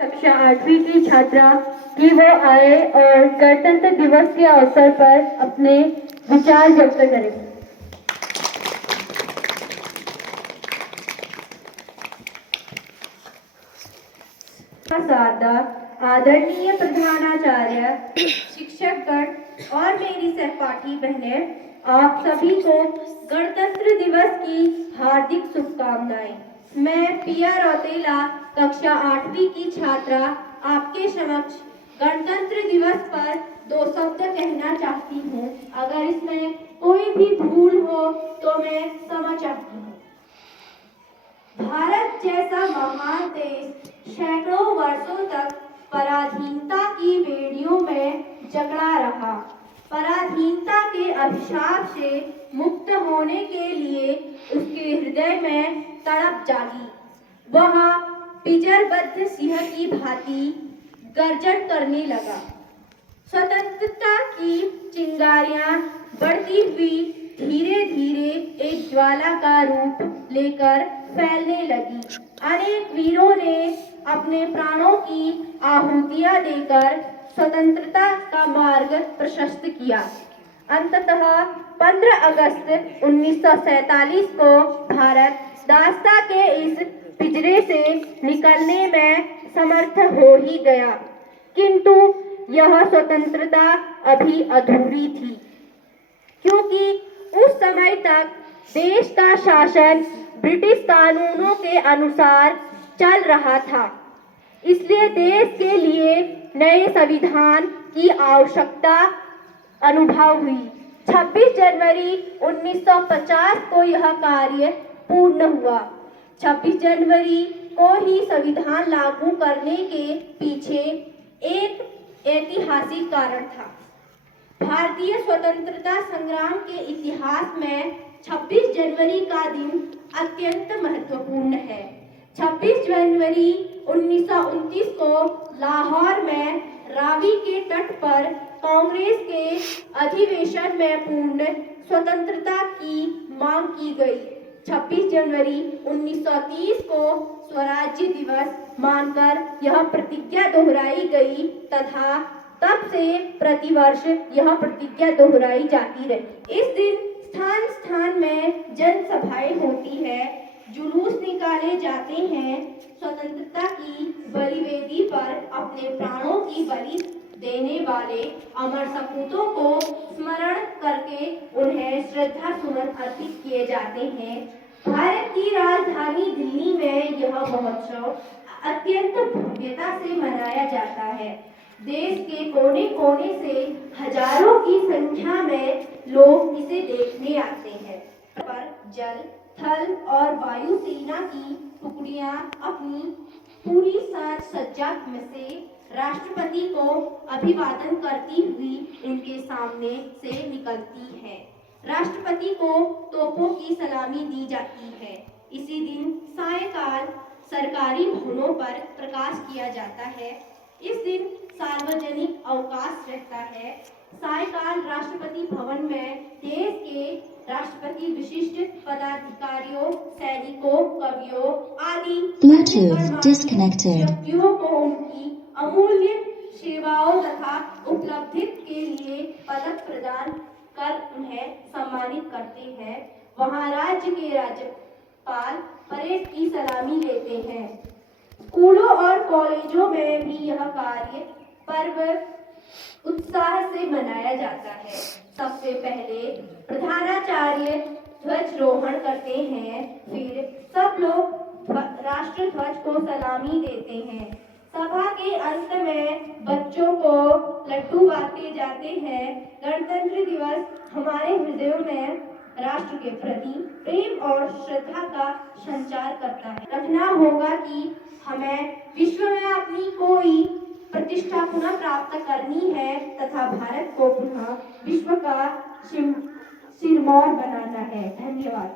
कक्षा 8वीं की छात्रा कि वो आए और गणतंत्र दिवस के अवसर पर अपने विचार व्यक्त करें। सादा आदरणीय प्रधानाचार्य, शिक्षकगण और मेरी सहपाठी बहनें, आप सभी को गणतंत्र दिवस की हार्दिक शुभकामनाएं। मैं पिया रौतेला कक्षा 8वीं की छात्रा आपके समक्ष गणतंत्र दिवस पर 2 शब्द कहना चाहती हूँ। अगर इसमें कोई भी भूल हो तो मैं क्षमा चाहती हूँ। भारत जैसा महान देश सैकड़ों वर्षों तक पराधीनता की बेड़ियों में जकड़ा रहा। पराधीनता के अभिशाप से मुक्त होने के लिए उसके हृदय में तड़प जागी। वह पिंजरबद्ध सिंह की भांति गर्जन करने लगा। स्वतंत्रता की चिंगारियां बढ़ती हुई धीरे धीरे एक ज्वाला का रूप लेकर फैलने लगी। अनेक वीरों ने अपने प्राणों की आहुतियां देकर स्वतंत्रता का मार्ग प्रशस्त किया। अंततः 15 अगस्त 1947 को भारत दासता के इस पिंजरे से निकलने में समर्थ हो ही गया, किंतु यह स्वतंत्रता अभी अधूरी थी, क्योंकि उस समय तक देश का शासन ब्रिटिश कानूनों के अनुसार चल रहा था। इसलिए देश के लिए नए संविधान की आवश्यकता अनुभव हुई। 26 जनवरी 1950 को यह कार्य पूर्ण हुआ। 26 जनवरी को ही संविधान लागू करने के पीछे एक ऐतिहासिक कारण था। भारतीय स्वतंत्रता संग्राम के इतिहास में 26 जनवरी का दिन अत्यंत महत्वपूर्ण है। 26 जनवरी 1929 को लाहौर में रावी के तट पर कांग्रेस के अधिवेशन में पूर्ण स्वतंत्रता की मांग की गई। 26 जनवरी 1930 को स्वराज्य दिवस मानकर यह प्रतिज्ञा दोहराई गई तथा तब से प्रतिवर्ष यह प्रतिज्ञा दोहराई जाती रही। इस दिन स्थान स्थान में जनसभाएं होती है, जुलूस निकाले जाते हैं। स्वतंत्रता की बलिवेदी पर अपने प्राणों की बलि देने वाले अमर सपूतों को स्मरण करके उन्हें श्रद्धा सुमन अर्पित किए जाते हैं। भारत की राजधानी दिल्ली में यह महोत्सव अत्यंत भव्यता से मनाया जाता है। देश के कोने कोने से हजारों की संख्या में लोग इसे देखने आते हैं। पर जल, थल और वायु सेना की टुकड़ियां अपनी पूरी साज सज्जा में से राष्ट्रपति को अभिवादन करती हुई उनके सामने से निकलती है। राष्ट्रपति को तोपों की सलामी दी जाती है। इसी दिन सायंकाल सरकारी भवनों पर प्रकाश किया जाता है। इस दिन सार्वजनिक अवकाश रहता है। सायंकाल राष्ट्रपति भवन में देश के राष्ट्रपति विशिष्ट पदाधिकारियों, सैनिकों, कवियों आदि व्यक्तियों को उनकी अमूल्य सेवाओं तथा उपलब्धि के लिए पदक प्रदान कर उन्हें सम्मानित करते हैं। वहां राज्य के राज्यपाल परेड की सलामी लेते हैं। स्कूलों और कॉलेजों में भी यह कार्य पर्व उत्साह से मनाया जाता है। सबसे पहले प्रधानाचार्य ध्वजारोहण करते हैं, फिर सब लोग राष्ट्र ध्वज को सलामी देते हैं। सभा के अंत में बच्चों को लड्डू बांटे जाते हैं। गणतंत्र दिवस हमारे हृदयों में राष्ट्र के प्रति प्रेम और श्रद्धा का संचार करता है। रखना होगा कि हमें विश्व में अपनी कोई प्रतिष्ठा पुनः प्राप्त करनी है तथा भारत को पुनः विश्व का सिरमौर बनाना है। धन्यवाद।